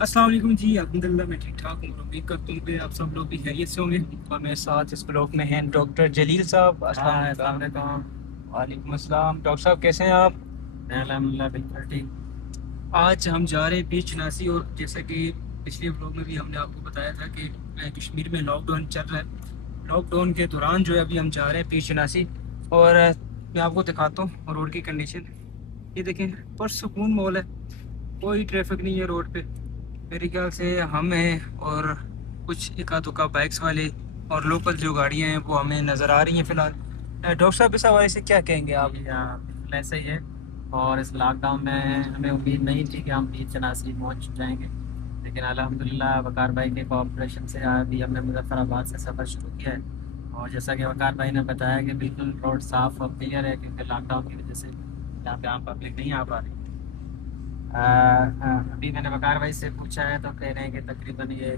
अस्सलाम वालेकुम जी। अल्हम्दुलिल्लाह मैं ठीक ठाक हूँ और उम्मीद करता हूँ कि आप सब लोग भी खैरियत से होंगे। और मेरे साथ इस ब्लॉग में हैं डॉक्टर जलील साहब। अस्सलाम वालेकुम। वालेकुम अस्सलाम। डॉक्टर साहब कैसे हैं आप? अल्हम्दुलिल्लाह बिल्कुल ठीक। आज हम जा रहे हैं पीर चनासी, और जैसे कि पिछले ब्लॉग में भी हमने आपको बताया था कि कश्मीर में लॉकडाउन चल रहा है। लॉकडाउन के दौरान जो है अभी हम जा रहे हैं पीर चनासी। और मैं आपको दिखाता हूँ रोड की कंडीशन। ये देखें, पुरसुकून माहौल है, कोई ट्रैफिक नहीं है रोड पे। मेरे ख्याल से हम हैं और कुछ इक्का दुक्का बाइक्स वाले और लोकल जो गाड़ियां हैं वो हमें नज़र आ रही हैं फ़िलहाल। डॉक्टर साहब इस हवाले से क्या कहेंगे आप? जी हाँ, बिल्कुल ऐसा ही है। और इस लॉकडाउन में हमें उम्मीद नहीं थी कि हम पीर चनासी पहुँच जाएंगे, लेकिन अल्हम्दुलिल्लाह वकार भाई के कोऑपरेशन से अभी हमने मुजफ्फराबाद से सफ़र शुरू किया है। और जैसा कि वकार भाई ने बताया कि बिल्कुल रोड साफ़ और क्लियर है, क्योंकि लॉकडाउन की वजह से यहाँ पे आम पब्लिक नहीं आ पा रही। अभी मैंने वकार भाई से पूछा है तो कह रहे हैं कि तकरीबन ये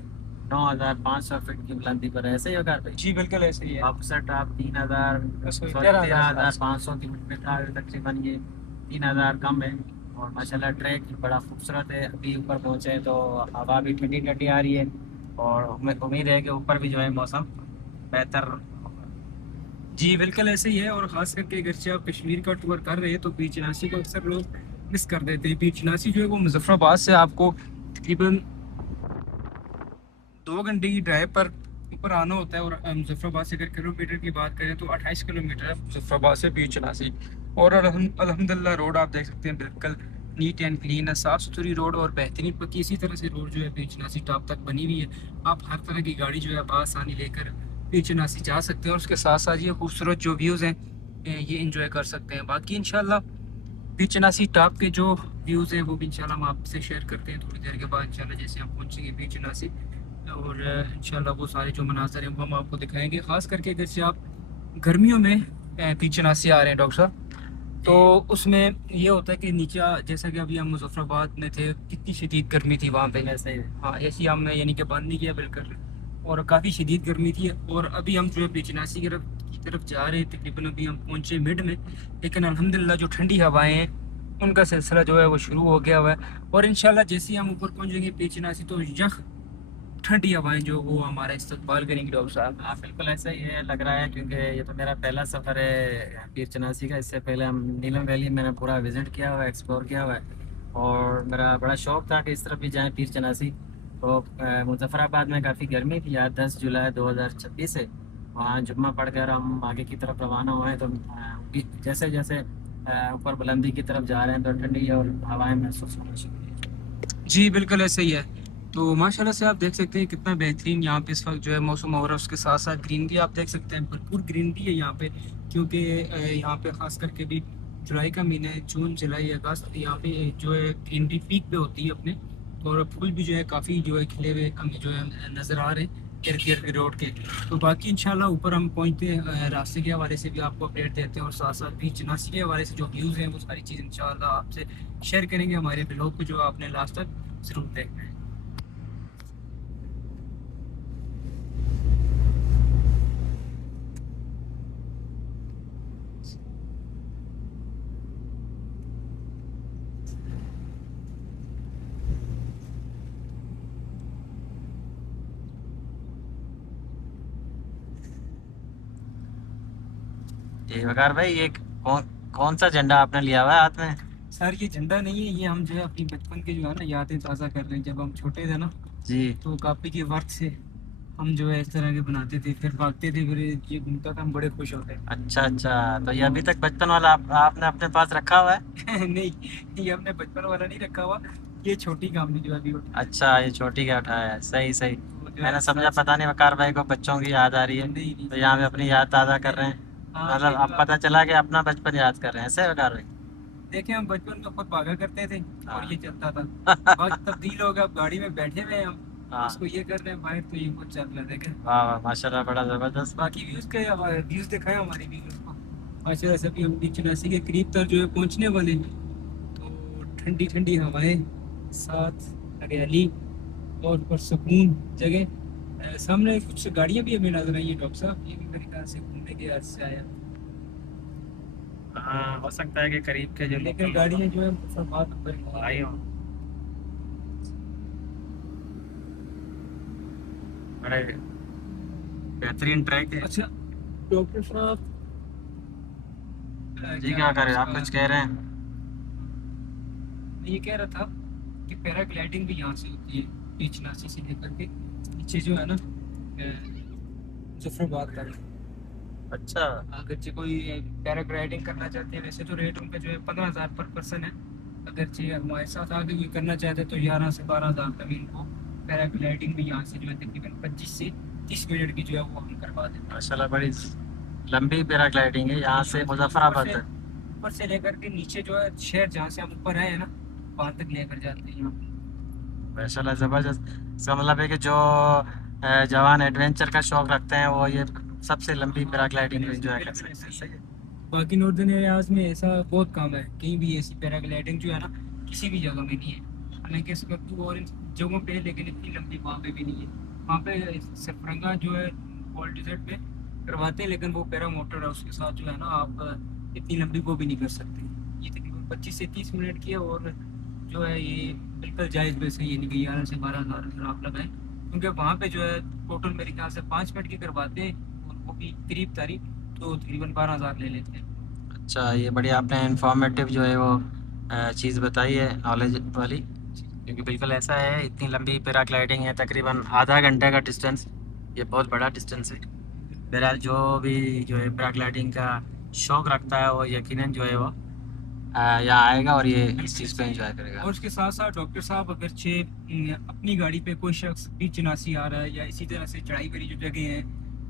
9,500 फीट की बुलंदी पर है। ऐसे ही वकार भाई? जी बिल्कुल ऐसे ही है। ऑफसेट आप 3,000, सॉरी, सॉरी 13,500। 13,500 की मिनट में था, तकरीबन ये 3,000 कम है। और माशाल्लाह ट्रैक बड़ा खूबसूरत है। अभी ऊपर पहुँचे हैं तो हवा भी ठंडी ठंडी आ रही है, और हमें उम्मीद है कि ऊपर भी जो है मौसम बेहतर होगा। जी बिल्कुल ऐसे ही है, और ख़ास करके अगर से आप कश्मीर का टूर कर रहे हैं तो पीर चनासी को अक्सर लोग मिस कर देते हैं। पीर चनासी जो है वो मुजफ्फराबाद से आपको तकरीबन 2 घंटे की ड्राइव पर ऊपर आना होता है। और मुजफ्फराबाद से अगर किलोमीटर की बात करें तो 28 किलोमीटर है मुजफ्फराबाद से पीर चनासी। और अल्हम्दुलिल्लाह रोड आप देख सकते हैं बिल्कुल नीट एंड क्लीन है, साफ़ सुथरी रोड और बेहतरीन पक्की। इसी तरह से रोड जो है पीर चनासी टॉप तक बनी हुई है। आप हर तरह की गाड़ी जो है आसानी लेकर पीर चनासी जा सकते हैं, और उसके साथ साथ ये खूबसूरत जो व्यूज़ हैं ये इंजॉय कर सकते हैं। बाकी इंशाल्लाह पीर चनासी टॉप के जो व्यूज़ हैं वो भी इंशाल्लाह हम आपसे शेयर करते हैं थोड़ी देर के बाद, इंशाल्लाह जैसे हम पहुंचेंगे पीर चनासी। और इंशाल्लाह वो सारे जो मनाज़र हैं वो हम आपको दिखाएंगे। ख़ास करके अगर से आप गर्मियों में पीर चनासी आ रहे हैं डॉक्टर साहब, तो जी उसमें ये होता है कि नीचे जैसा कि अभी हम मुजफ्फराबाद में थे, कितनी शदीद गर्मी थी वहाँ पे। ऐसा ही है। हाँ, एसी हमने यानी कि बंद नहीं किया बिल्कुल, और काफ़ी शदीद गर्मी थी। और अभी हम जो है पीर चनासी की तरफ जा रहे हैं, तकरीबन अभी हम पहुँचे मिड में। लेकिन अल्हम्दुलिल्लाह जो ठंडी हवाएं हैं उनका सिलसिला जो है वो शुरू हो गया हुआ है। और इंशाल्लाह जैसे ही हम ऊपर पहुँचेंगे पीर चनासी तो यख ठंडी हवाएं जो वो हमारा इस्तकबाल करेंगी डॉक्टर साहब। हाँ बिल्कुल ऐसा ही है, लग रहा है, क्योंकि ये तो मेरा पहला सफ़र है पीर चनासी का। इससे पहले हम नीलम वैली मैंने पूरा विजिट किया हुआ है, एक्सप्लोर किया हुआ है। और मेरा बड़ा शौक था कि इस तरफ भी जाएं पीर चनासी। तो मुजफ्फराबाद में काफ़ी गर्मी थी यार, 10 जुलाई 2026 से वहाँ जुम्मा पढ़कर हम आगे की तरफ रवाना हुए हैं। तो जैसे जैसे ऊपर बुलंदी की तरफ जा रहे हैं तो ठंडी और हवाएं महसूस होना शुरू हुई। जी बिल्कुल ऐसे ही है। तो माशाल्लाह से आप देख सकते हैं कितना बेहतरीन यहाँ पे इस वक्त जो है मौसम हो रहा है। उसके साथ साथ ग्रीनरी आप देख सकते हैं, भरपूर ग्रीनरी है यहाँ पे। क्योंकि यहाँ पे खास करके भी जुलाई का महीना है, जून जुलाई अगस्त, यहाँ पे जो है ग्रीनरी पीक पे होती है अपने। और फूल भी जो है काफ़ी जो है खिले हुए हमें जो है नज़र आ रहे हैं इर्द गिर्द रोड के। तो बाकी इंशाल्लाह ऊपर हम पहुँचते हैं, रास्ते के हवाले से भी आपको अपडेट देते हैं, और साथ साथ भी चनासी के हवाले से जो व्यूज़ हैं वो सारी चीज़ इंशाल्लाह आपसे शेयर करेंगे हमारे ब्लॉग को, जो आपने लास्ट तक जरूर देखना है। जी वकार भाई, ये कौन कौन सा झंडा आपने लिया हुआ है हाथ में? सर ये झंडा नहीं है, ये हम जो है अपनी बचपन के जो है ना यादें ताज़ा कर रहे हैं। जब हम छोटे थे ना, जी। तो कापी के वर्क से हम जो है इस तरह के बनाते थे, फिर भागते थे, फिर ये घूमता था, हम बड़े खुश होते। अच्छा अच्छा, तो ये अभी तक बचपन वाला आपने अपने पास रखा हुआ है? नहीं, ये हमने बचपन वाला नहीं रखा हुआ, ये छोटी काम जो है अभी उठाया है। अच्छा, ये छोटी का उठाया है, सही सही। तो जो है मैंने समझा साथ पता नहीं वकार भाई को बच्चों की याद आ रही है, नहीं नहीं तो सर, यहाँ पे अपनी याद ताज़ा कर रहे हैं। हाँ मतलब ये जो अब आप पता चला कि अपना बचपन याद कर रहे हैं, ऐसे वकार भाई? देखें, हम बचपन में खुद भागा करते थे और हाँ। ये चलता था। वक्त तब्दील हो गया, अब गाड़ी में बैठे हुए हैं हम, हाँ। उसको ये कर रहे हैं बाहर, तो ये कुछ चल रहा है देखें। वाह वाह, माशाल्लाह, बड़ा ज़बरदस्त। बाकी व्यूज के व्यूज दिखाए हमारे व्यूज को। माशाल्लाह से अभी हम बीच चौरासी के करीब तक जो है पहुंचने वाले हैं। तो ठंडी ठंडी हवाएं, साथ हरियाली और पुरसकून जगह। सामने कुछ गाड़ियां भी हमें नजर आई है डॉक्टर साहब, ये भी मेरे ख्याल से घूमने के आज से आया। हाँ, हो सकता है कि करीब के जो लेकिन लोकल गाड़ियां जो है मुसलमान नंबर की आई हैं। हो। बड़े बेहतरीन ट्रैक है। अच्छा डॉक्टर साहब, जी क्या क्या नाम है करें, आप उसका, कुछ कह रहे हैं? मैं ये कह रहा था कि पैराग्लाइडिंग भी यहाँ से होती है, पीछनासी से लेकर के नीचे जो है ना, मुजफ्फराबाद तक। अच्छा। अगर जो कोई पैराग्लाइडिंग करना चाहते हैं, वैसे तो रेट उनका जो है 15,000 पर पर्सन है। अगर जो हमारे साथ आगे कोई करना चाहते हैं तो 11 से 12,000 तक इनको पैराग्लाइडिंग भी यहाँ से जो है तकरीबन 25 से 30 मिनट की जो है वो हम करवा देते हैं। माशाल्लाह बड़ी लंबी पैराग्लाइडिंग है यहाँ से हाँ जी, मुजफ्फराबाद तक। ऊपर से लेकर के नीचे जो है शहर जहाँ से हम ऊपर आए हैं ना, वहाँ तक लेकर जाते हैं यहाँ। माशाल्लाह ज़बरदस्त। इसका मतलब है कि जो जवान एडवेंचर का शौक रखते हैं वो ये सबसे लंबी हाँ पैराग्लाइडिंग को बिल्कुल एंजॉय कर बिल्कुल सकते ऐसा हैं। ही सही है। है। बाकी नॉर्दर्न एरियाज में ऐसा बहुत कम है, कहीं भी ऐसी पैराग्लाइडिंग जो है ना किसी भी जगह में नहीं है। हालांकि स्कर्दू और इन जगहों पे है, लेकिन इतनी लंबी वहाँ पे भी नहीं है। वहाँ पे सफरंगा जो है गोल्ड डिजर्ट में करवाते हैं, लेकिन वो पैरा मोटर है, उसके साथ जो है ना आप इतनी लंबी वो भी नहीं कर सकते। ये तकरीबन 25 से 30 मिनट की है, और जो है ये बिल्कुल जायज़ पैसे, ये नहीं कि 11 से 12,000 अगर आप लगाएं, क्योंकि वहाँ पे जो है टोटल मेरे ख्याल से 5 मिनट की करवाते हैं, और वो भी करीब तारीख, तो तकरीबन 12,000 ले लेते हैं। अच्छा, ये बड़ी आपने इंफॉर्मेटिव जो है वो चीज़ बताई है, नॉलेज वाली। क्योंकि बिल्कुल ऐसा है, इतनी लंबी पैराग्लाइडिंग है, तकरीबन आधा घंटे का डिस्टेंस। ये बहुत बड़ा डिस्टेंस है। बहरहाल जो भी जो है पैराग्लाइडिंग का शौक रखता है वो यकीनन जो है वो यहाँ आएगा और ये इस चीज़ को एंजॉय करेगा। और उसके साथ साथ डॉक्टर साहब, अगर चे अपनी गाड़ी पे कोई शख्स भी चनासी आ रहा है, या इसी तरह से चढ़ाई वाली जो जगह है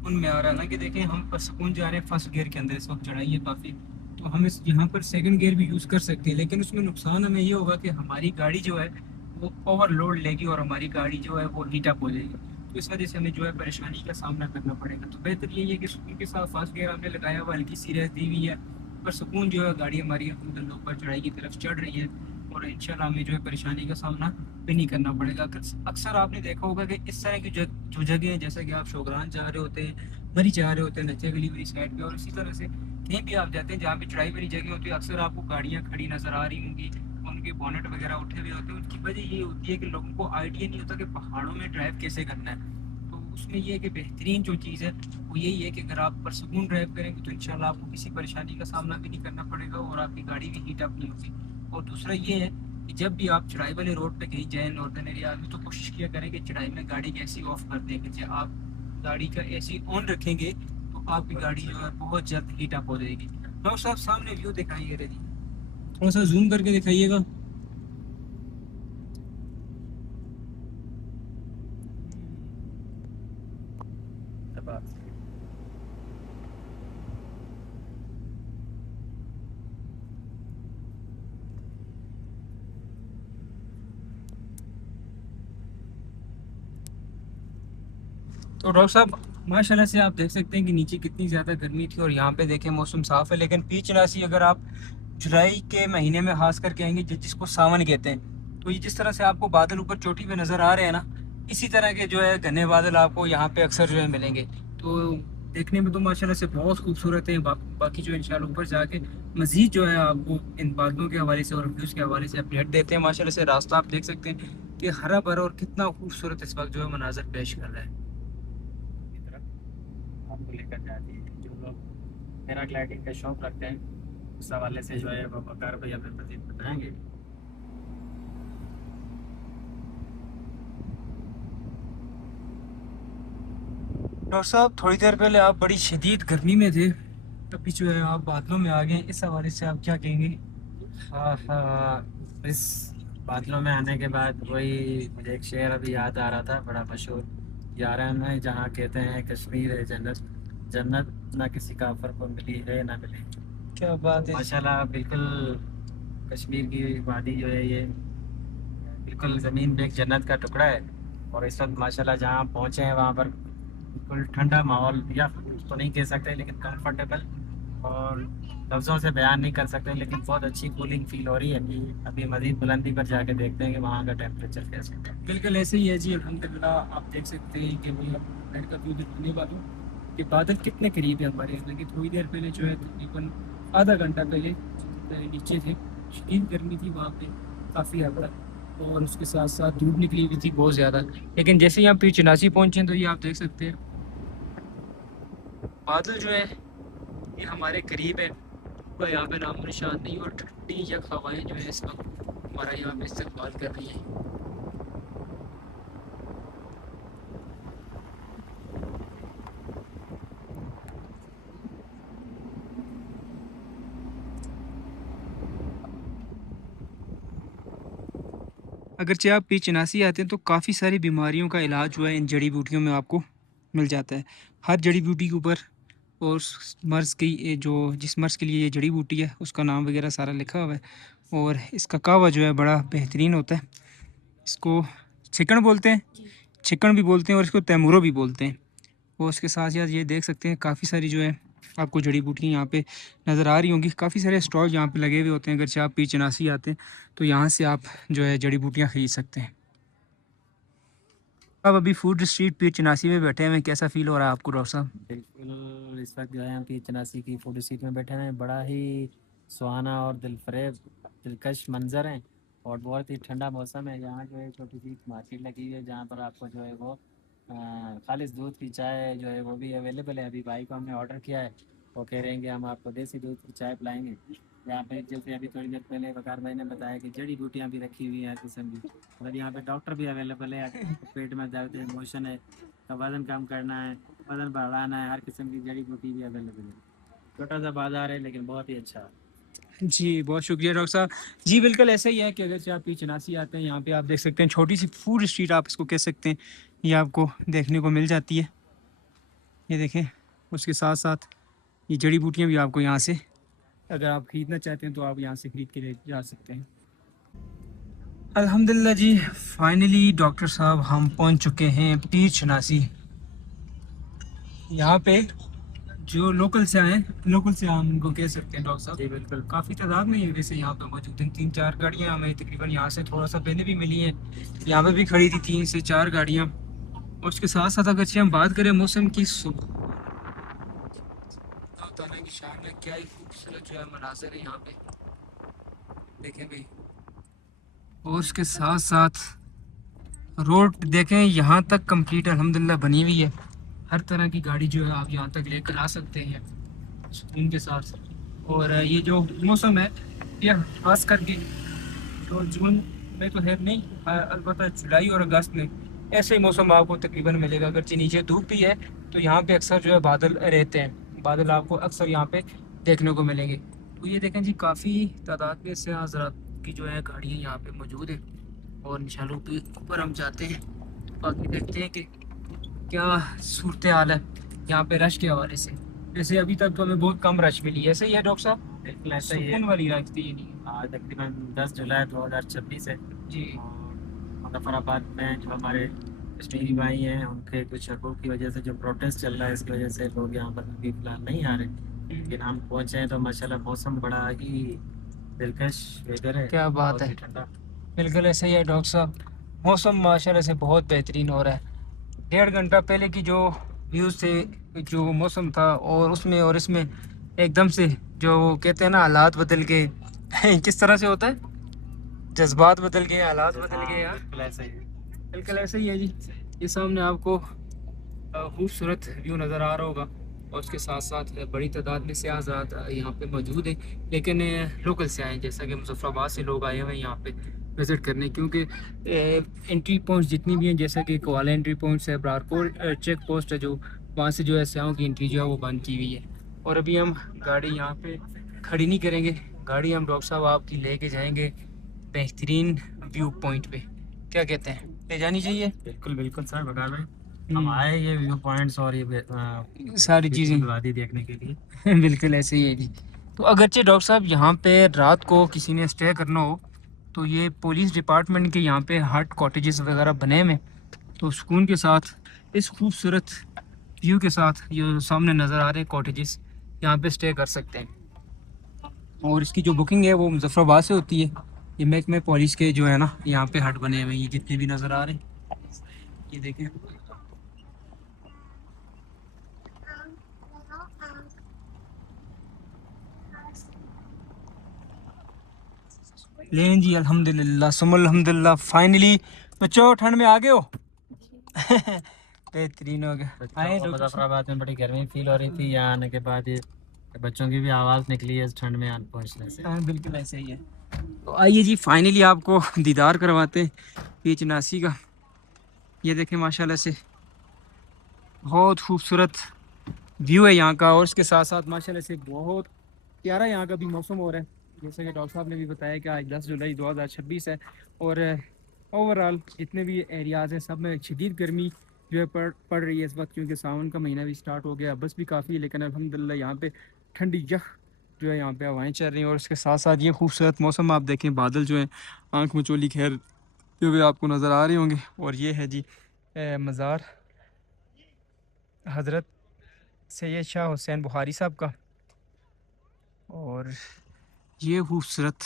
उनमें आ रहा है ना, कि देखें हम सुकून जा रहे हैं फर्स्ट गियर के अंदर, इस वक्त चढ़ाई है काफ़ी, तो हम इस यहाँ पर सेकंड गियर भी यूज़ कर सकते हैं, लेकिन उसमें नुकसान हमें ये होगा कि हमारी गाड़ी जो है वो ओवरलोड लेगी, और हमारी गाड़ी जो है वो हीट अप हो जाएगी। तो इस वजह से हमें जो है परेशानी का सामना करना पड़ेगा। तो बेहतर यही है कि सुकून के साथ फर्स्ट गियर हमने लगाया हुआ, हल्की सी रेस दी हुई है, पर सुकून जो है गाड़ी हमारी अलहमदिल्ला ऊपर चढ़ाई की तरफ चढ़ रही है, और इंशाल्लाह हमें जो है परेशानी का सामना भी नहीं करना पड़ेगा। अक्सर आपने देखा होगा कि इस तरह की जो जगह हैं, जैसे कि आप शोगरान जा रहे होते हैं, मरी जा रहे होते हैं, नचे गली वाली साइड पे, और इसी तरह से कहीं भी आप जाते हैं जहाँ पे चढ़ाई वाली जगह होती है, अक्सर आपको गाड़ियाँ खड़ी नज़र आ रही होंगी, उनके बोनेट वगैरह उठे हुए होते हैं। उनकी वजह ये होती है कि लोगों को आइडिया नहीं होता कि पहाड़ों में ड्राइव कैसे करना है। तो उसमें ये है कि बेहतरीन जो चीज़ है वो यही है कि अगर आप परसकून ड्राइव करेंगे तो इंशाल्लाह आपको किसी परेशानी का सामना भी नहीं करना पड़ेगा, और आपकी गाड़ी भी हीट अप नहीं होगी। और दूसरा ये है कि जब भी आप चढ़ाई वाले रोड पे कहीं जाएँ नॉर्दर्न एरिया में, तो कोशिश किया करें कि चढ़ाई में गाड़ी की एसी ऑफ कर दें, कि जब आप गाड़ी का एसी ऑन रखेंगे तो आपकी गाड़ी जो है बहुत जल्द हीट अप हो जाएगी। तो साहब सामने व्यू दिखाइए रे जी, थोड़ा सा जूम करके दिखाइएगा। तो डॉक्टर साहब, माशाल्लाह से आप देख सकते हैं कि नीचे कितनी ज़्यादा गर्मी थी, और यहाँ पे देखें मौसम साफ़ है, लेकिन पीछनासी अगर आप जुलाई के महीने में खास करके आएंगे, जिसको सावन कहते हैं, तो ये जिस तरह से आपको बादल ऊपर चोटी पे नज़र आ रहे हैं ना, इसी तरह के जो है घने बादल आपको यहाँ पे अक्सर जो है मिलेंगे। तो देखने में तो माशाल्लाह से बहुत खूबसूरत है। बाकी जो इंशाल्लाह ऊपर जाके मज़ीद जो है आपको इन बादलों के हवाले से और व्यूज़ के हवाले से अपडेट देते हैं। माशाल्लाह से रास्ता आप देख सकते हैं कि हरा भरा और कितना खूबसूरत इस वक्त जो है मनाजर पेश कर रहा है। की तरफ आपको लेकर जाती है। जो लोग पैराग्लाइडिंग का शौक रखते हैं उस हवाले से जो है वो बकार भाई हमें मजीद बताएंगे। डॉक्टर साहब, थोड़ी देर पहले आप बड़ी शदीद गर्मी में थे, अभी जो है आप बादलों में आ गए, इस हवाले से आप क्या कहेंगे? हाँ हाँ, इस बादलों में आने के बाद वही मुझे एक शेर अभी याद आ रहा था, बड़ा मशहूर, यारान में जहाँ कहते हैं कश्मीर है जन्नत, जन्नत ना किसी काफर को मिली है ना मिली। क्या बात है। माशाल्लाह बिल्कुल कश्मीर की वादी जो है ये बिल्कुल ज़मीन पे एक जन्नत का टुकड़ा है। और इस वक्त माशाल्लाह जहाँ पहुँचे हैं वहाँ पर बिल्कुल ठंडा माहौल, या तो नहीं कह सकते लेकिन कंफर्टेबल, और लफ्ज़ों से बयान नहीं कर सकते, लेकिन बहुत अच्छी कूलिंग फील हो रही है। अभी मज़ीद बुलंदी पर जाके देखते हैं कि वहाँ का टेम्परेचर कैसे है। बिल्कुल ऐसे ही है जी, अल्हम्दुलिल्लाह। आप देख सकते हैं कि भाई घर का व्यू दिखाने वालों कि बादल कितने करीब है हमारे, हालांकि थोड़ी देर पहले जो है तकरीबन आधा घंटा पहले नीचे थे, शदीद गर्मी थी वहाँ पे, काफ़ी हद तक। और उसके साथ साथ धूप निकली हुई थी बहुत ज़्यादा। लेकिन जैसे ही हम पीर चनासी पहुँचे तो ये आप देख सकते हैं बादल जो है ये हमारे करीब है, कोई यहाँ पे नामो निशान नहीं, और ठंडी यक हवाएं जो है इस वक्त हमारा यहाँ पे इस्तेमाल कर रही हैं। अगरचे आप पीर चनासी आते हैं तो काफ़ी सारी बीमारियों का इलाज जो है इन जड़ी बूटियों में आपको मिल जाता है। हर जड़ी बूटी के ऊपर और उस मर्ज़ की जो जिस मर्ज़ के लिए ये जड़ी बूटी है उसका नाम वगैरह सारा लिखा हुआ है। और इसका कहवा जो है बड़ा बेहतरीन होता है। इसको चिकन बोलते हैं, चिकन भी बोलते हैं और इसको तैमूरो भी बोलते हैं। और उसके साथ साथ ये देख सकते हैं काफ़ी सारी जो है आपको जड़ी बूटियाँ यहाँ पे नज़र आ रही होंगी। काफ़ी सारे स्टॉल यहाँ पे लगे हुए होते हैं। अगर आप पीर चनासी आते हैं तो यहाँ से आप जो है जड़ी बूटियाँ खरीद सकते हैं। अब अभी फूड स्ट्रीट पीर चनासी में बैठे हुए हैं, कैसा फील हो रहा है आपको डॉक्टर साहब? बिल्कुल, इस वक्त जो है हम पीर चनासी की फ़ोटो सीट में बैठे हैं। बड़ा ही सुहाना और दिलफरेब दिलकश मंज़र है और बहुत ही ठंडा मौसम है। यहाँ जो है छोटी सी मार्केट लगी हुई है जहाँ पर आपको जो है वो खालिश दूध की चाय जो है वो भी अवेलेबल है। अभी भाई को हमने ऑर्डर किया है, वो कह रहे हैं कि हम आपको देसी दूध की चाय पिलाएंगे। यहाँ पे जैसे अभी थोड़ी देर पहले वकार भाई ने बताया कि जड़ी बूटियाँ भी रखी हुई हैं हर किस्म की। मतलब यहाँ पे डॉक्टर भी अवेलेबल है। पेट में दर्द है, मोशन है, का वज़न कम करना है, वज़न बढ़ाना है, हर किस्म की जड़ी बूटी भी अवेलेबल है। छोटा सा बाज़ार है लेकिन बहुत ही अच्छा है। जी, बहुत शुक्रिया डॉक्टर साहब। जी, बिल्कुल ऐसा ही है कि अगर से आप पीर चनासी आते हैं यहाँ पे आप देख सकते हैं छोटी सी फूड स्ट्रीट आप इसको कह सकते हैं, ये आपको देखने को मिल जाती है। ये देखें, उसके साथ साथ ये जड़ी बूटियाँ भी आपको यहाँ से अगर आप ख़रीदना चाहते हैं तो आप यहाँ से ख़रीद के ले जा सकते हैं। अल्हम्दुलिल्लाह जी, फाइनली डॉक्टर साहब हम पहुँच चुके हैं पीर चनासी। यहाँ पे जो लोकल से आए, लोकल से हम उनको कह सकते हैं डॉक्टर जी साहब, बिल्कुल। काफ़ी तादाद में ये वैसे यहाँ पे मौजूद हैं। 3-4 गाड़ियाँ हमें तकरीबन यहाँ से थोड़ा सा पहले भी मिली हैं। यहाँ पे भी खड़ी थी 3 से 4 गाड़ियाँ। और उसके साथ साथ अगर हम बात करें मौसम की, सुबह ताला की शान में क्या ही खूबसूरत जो है मनाज़र है यहाँ पे, देखें भाई। और उसके साथ साथ रोड देखें यहाँ तक कंप्लीट अल्हम्दुलिल्लाह बनी हुई है। हर तरह की गाड़ी जो है आप यहाँ तक लेकर आ सकते हैं सुकून के साथ। और ये जो मौसम है ये खास करके जो जून में तो है नहीं, अलबत्ता जुलाई और अगस्त में ऐसे ही मौसम आपको तकरीबन मिलेगा। अगर नीचे धूप भी है तो यहाँ पे अक्सर जो है बादल रहते हैं, बादल आपको अक्सर यहाँ पे देखने को मिलेंगे। तो ये देखें जी काफ़ी तादाद में से हज़रात की जो है गाड़ियाँ यहाँ पे मौजूद है। और निशानों के ऊपर हम जाते हैं, बाकी देखते हैं कि क्या सूरत हाल है यहाँ पे रश के हवाले से। जैसे अभी तक तो हमें बहुत कम रश मिली है, ऐसे ही है डॉक्टर साहब? बिल्कुल ऐसा ही है। सुकून वाली रश थी ये नहीं। आज तकरीबन 10 जुलाई 2026 है जी और मुजफ्फराबाद में जो हमारे कश्मीरी भाई हैं उनके कुछ हकूक़ की वजह से जो प्रोटेस्ट चल रहा है इसकी वजह से लोग यहाँ पर अभी फ़िलहाल नहीं आ रहे। लेकिन हम पहुँचे हैं तो माशाल्लाह मौसम बड़ा ही दिलकश वेदर है, क्या बात बहुत है, ही ठंडा। बिल्कुल ऐसे ही है डॉक्टर साहब। मौसम माशाल्लाह से बहुत बेहतरीन हो रहा है। 1.5 घंटा पहले की जो व्यूज़ थे, जो मौसम था और उसमें और इसमें एकदम से जो कहते हैं ना हालात बदल गए किस तरह से होता है, जज्बात बदल गए, हालात बदल गए हाँ यार। बिल्कुल ऐसा ही है। बिल्कुल ऐसे ही है जी। ये सामने आपको खूबसूरत व्यू नज़र आ रहा होगा और उसके साथ साथ बड़ी तादाद में से आज़ाद यहाँ पे मौजूद है। लेकिन लोकल से आए हैं, जैसा कि मुजफ्फराबाद से लोग आए हुए हैं यहाँ पे विज़िट करने, क्योंकि एंट्री पॉइंट्स जितनी भी हैं जैसा कि कोआला एंट्री पॉइंट्स है, ब्रारकोट चेक पोस्ट है, जो वहाँ से जो है स्याहों की एंट्री जो है वो बंद की हुई है। और अभी हम गाड़ी यहाँ पे खड़ी नहीं करेंगे, गाड़ी हम डॉक्टर साहब आपकी लेके जाएंगे बेहतरीन व्यू पॉइंट पे। क्या कहते हैं, ले जानी चाहिए? बिल्कुल बिल्कुल सर, बता रहे हम आए ये व्यू पॉइंट्स और ये सारी चीज़ें पीपल वादी देखने के लिए। बिल्कुल ऐसे ही है जी। तो अगरचे डॉक्टर साहब यहाँ पे रात को किसी ने स्टे करना हो तो ये पुलिस डिपार्टमेंट के यहाँ पे हट कॉटेजेस वगैरह बने हुए हैं। तो सुकून के साथ इस खूबसूरत व्यू के साथ ये सामने नज़र आ रहे हैं कॉटेजेस, यहाँ पे स्टे कर सकते हैं। और इसकी जो बुकिंग है वो मुजफ्फराबाद से होती है। ये महकमे पुलिस के जो है ना यहाँ पे हट बने हुए हैं, ये जितने भी नज़र आ रहे हैं, ये देखें। लें जी अल्हम्दुलिल्लाह सुम्मा अल्हम्दुलिल्लाह फाइनली बच्चों ठंड में आ गए हो। बेहतरीन हो गया। बच्चों आए को डॉक्टर साहब। मुजफ्फराबाद में बड़ी गर्मी फील हो रही थी, यहाँ आने के बाद ये बच्चों की भी आवाज़ निकली है इस ठंड में आने पहुँचने से। हाँ बिल्कुल ऐसे ही है। तो आइए जी फाइनली आपको दीदार करवाते हैं पीर चनासी का। ये देखें माशाल्लाह से बहुत खूबसूरत व्यू है यहाँ का, और इसके साथ साथ माशाल्लाह से बहुत प्यारा यहाँ का भी मौसम हो रहा है। जैसे कि डॉक्टर साहब ने भी बताया कि आज 10 जुलाई 2026 है, और ओवरऑल जितने भी एरियाज़ हैं सब में शदीद गर्मी जो है पड़ रही है इस वक्त, क्योंकि सावन का महीना भी स्टार्ट हो गया। बस भी काफ़ी है, लेकिन अल्हम्दुलिल्लाह यहाँ पे ठंडी यख जो है यहाँ पे हवाएं चल रही हैं, और उसके साथ साथ ये खूबसूरत मौसम आप देखें, बादल जो है आंख मचोली खैर जो भी आपको नज़र आ रहे होंगे। और ये है जी मज़ार हज़रत सैयद शाह हुसैन बुखारी साहब का। और ये खूबसूरत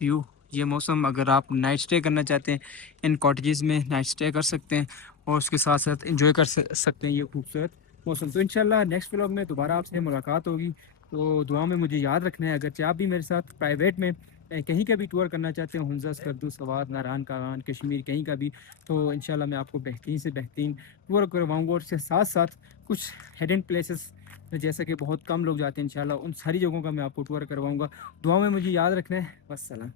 व्यू, ये मौसम, अगर आप नाइट स्टे करना चाहते हैं इन कॉटेजेस में नाइट स्टे कर सकते हैं, और उसके साथ साथ एंजॉय कर सकते हैं ये खूबसूरत मौसम। तो इंशाल्लाह नेक्स्ट व्लॉग में दोबारा आपसे मुलाकात होगी। तो दुआ में मुझे याद रखना है। अगर आप भी मेरे साथ प्राइवेट में कहीं का भी टूर करना चाहते हैं, हुंजा स्कर्दू सवात नारायण कागान कश्मीर कहीं का भी, तो इंशाल्लाह मैं आपको बेहतरीन से बेहतरीन टूर करवाऊँगा। और इसके साथ साथ कुछ हिडन प्लेसेस जैसा कि बहुत कम लोग जाते हैं, इंशाल्लाह उन सारी जगहों का मैं आपको टूर करवाऊँगा। दुआ में मुझे याद रखना है। वस्सलाम।